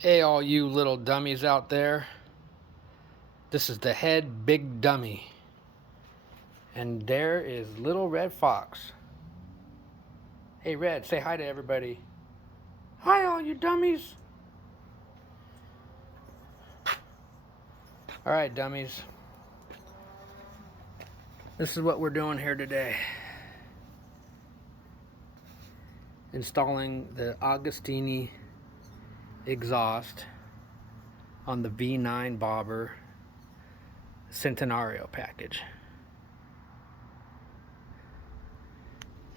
Hey, all you little dummies out there. This is the head big dummy. And there is little Red Fox. Hey, Red, say hi to everybody. Hi, all you dummies. All right, dummies. This is what we're doing here today. Installing the Agostini exhaust on the V9 bobber Centenario package.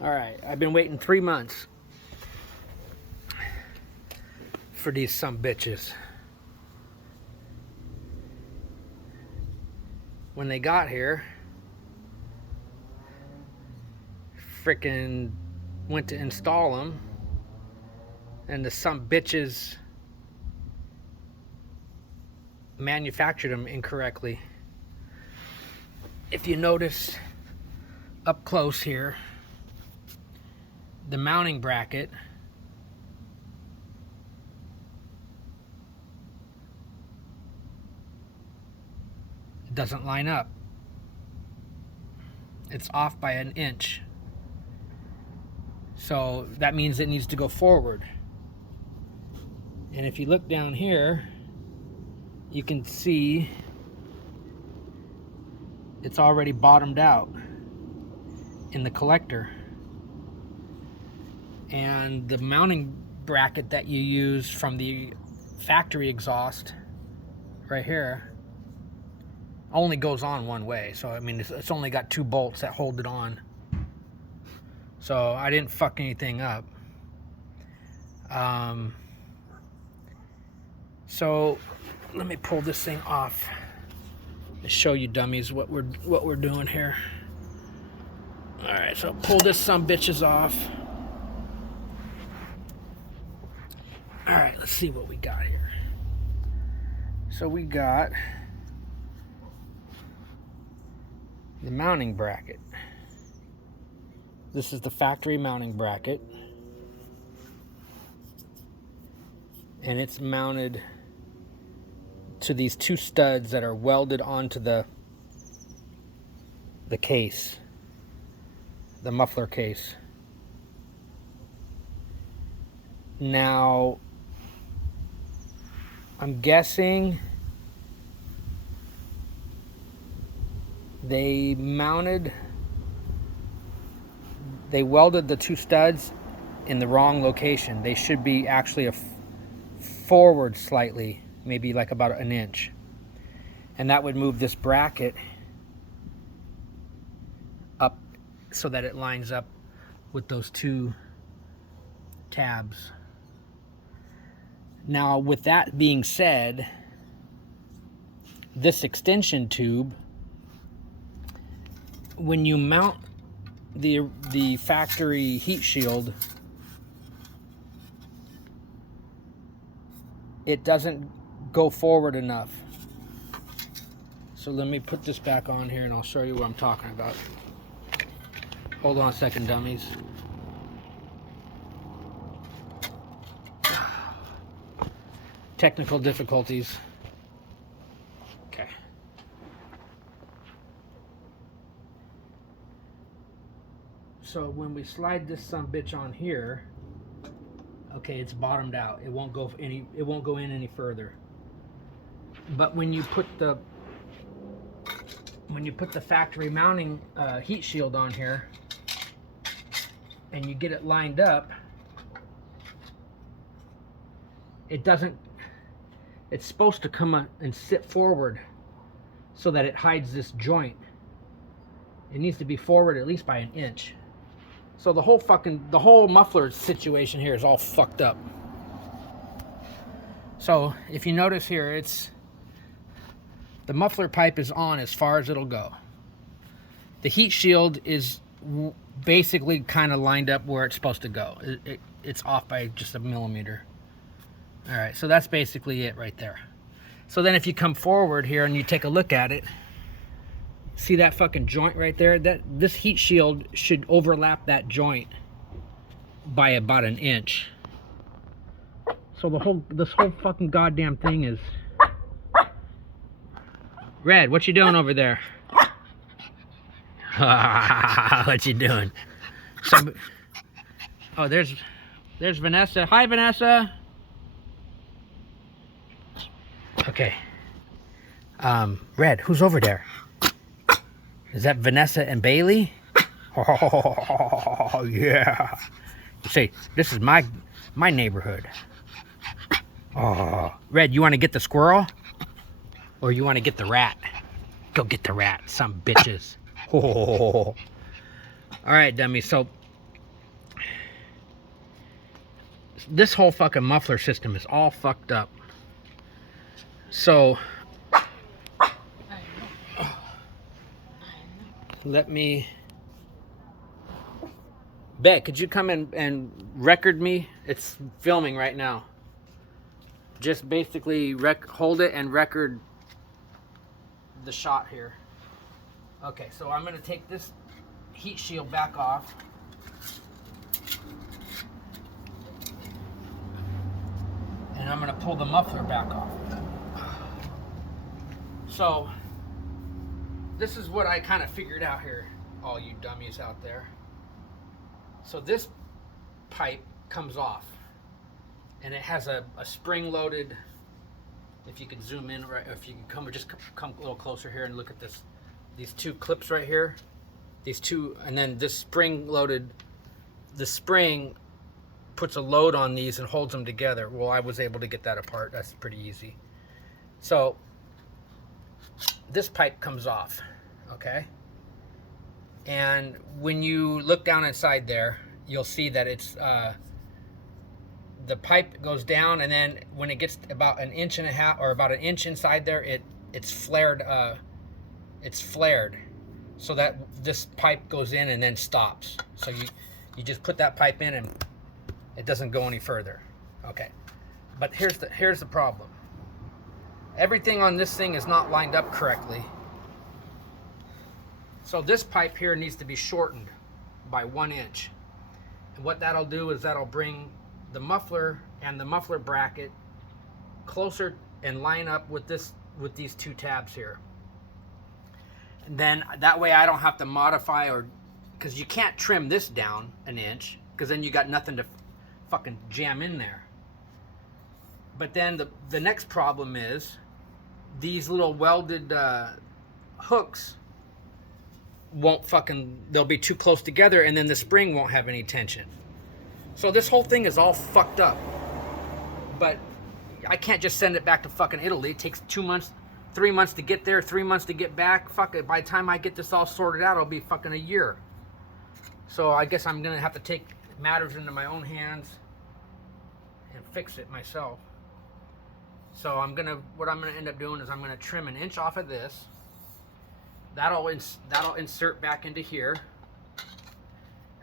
All right, I've been waiting 3 months for these sumbitches. When they got here, frickin' went to install them, and the sumbitches manufactured them incorrectly. If you notice up close here, the mounting bracket doesn't line up. It's off by an inch. So that means it needs to go forward. And if you look down here, you can see it's already bottomed out in the collector. And the mounting bracket that you use from the factory exhaust right here only goes on one way. So I mean, it's only got 2 bolts that hold it on. So I didn't fuck anything up. So let me pull this thing off to show you dummies what we're doing here. All right, so pull this sumbitches off. All right, let's see what we got here. So we got the mounting bracket. This is the factory mounting bracket. And it's mounted to these 2 studs that are welded onto the case, the muffler case. Now, I'm guessing they welded the 2 studs in the wrong location. They should be actually forward slightly, maybe like about an inch. And that would move this bracket up so that it lines up with those 2 tabs. Now, with that being said, this extension tube, when you mount the factory heat shield, it doesn't go forward enough. So let me put this back on here and I'll show you what I'm talking about. Hold on a second, dummies. Technical difficulties. Okay. So when we slide this sumbitch on here, okay, it's bottomed out. It won't go in any further. But when you put the factory mounting heat shield on here and you get it lined up, it's supposed to come and sit forward so that it hides this joint. It needs to be forward at least by an inch. So the whole muffler situation here is all fucked up. So if you notice here, the muffler pipe is on as far as it'll go. The heat shield is basically kind of lined up where it's supposed to go. It's off by just a millimeter. All right, so that's basically it right there. So then if you come forward here and you take a look at it, see that fucking joint right there? This heat shield should overlap that joint by about an inch. So this whole fucking goddamn thing is... Red, what you doing over there? What you doing? Oh, there's Vanessa. Hi, Vanessa. Okay. Red, who's over there? Is that Vanessa and Bailey? Oh, yeah. You say, this is my neighborhood. Oh, Red, you want to get the squirrel? Or you want to get the rat? Go get the rat, some bitches. Oh. All right, dummy. So this whole fucking muffler system is all fucked up. So let me... Bet, could you come and record me? It's filming right now. Just basically hold it and record the shot here. Okay, so I'm going to take this heat shield back off. And I'm going to pull the muffler back off. So this is what I kind of figured out here, all you dummies out there. So this pipe comes off, and it has a spring-loaded. If you could zoom in, right? If you can come a little closer here and look at this, these two clips right here, these two, and then this spring-loaded. The spring puts a load on these and holds them together. Well, I was able to get that apart. That's pretty easy. So this pipe comes off, okay? And when you look down inside there, you'll see that it's the pipe goes down, and then when it gets about an inch and a half or about an inch inside there, it's flared. It's flared, so that this pipe goes in and then stops. So you just put that pipe in and it doesn't go any further. Okay, but here's the problem. Everything on this thing is not lined up correctly. So this pipe here needs to be shortened by 1 inch. And what that'll do is that'll bring the muffler and the muffler bracket closer and line up with these two tabs here. And then that way I don't have to modify, or because you can't trim this down 1 inch, because then you got nothing to fucking jam in there. But then the next problem is these little welded hooks won't they'll be too close together, and then the spring won't have any tension. So this whole thing is all fucked up. But I can't just send it back to fucking Italy. It takes 2 months, 3 months to get there, 3 months to get back. Fuck it, by the time I get this all sorted out, it'll be fucking a year. So I guess I'm gonna have to take matters into my own hands and fix it myself. So what I'm gonna end up doing is I'm gonna trim 1 inch off of this. That'll insert back into here,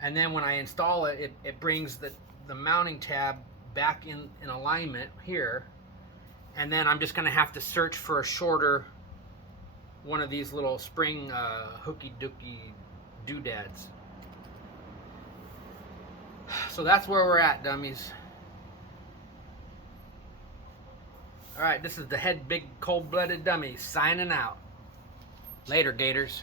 and then when I install it, it brings the mounting tab back in alignment here, and then I'm just gonna have to search for a shorter one of these little spring hooky dookie doodads. So that's where we're at, dummies. All right, this is the head big cold-blooded dummy signing out. Later, Gators.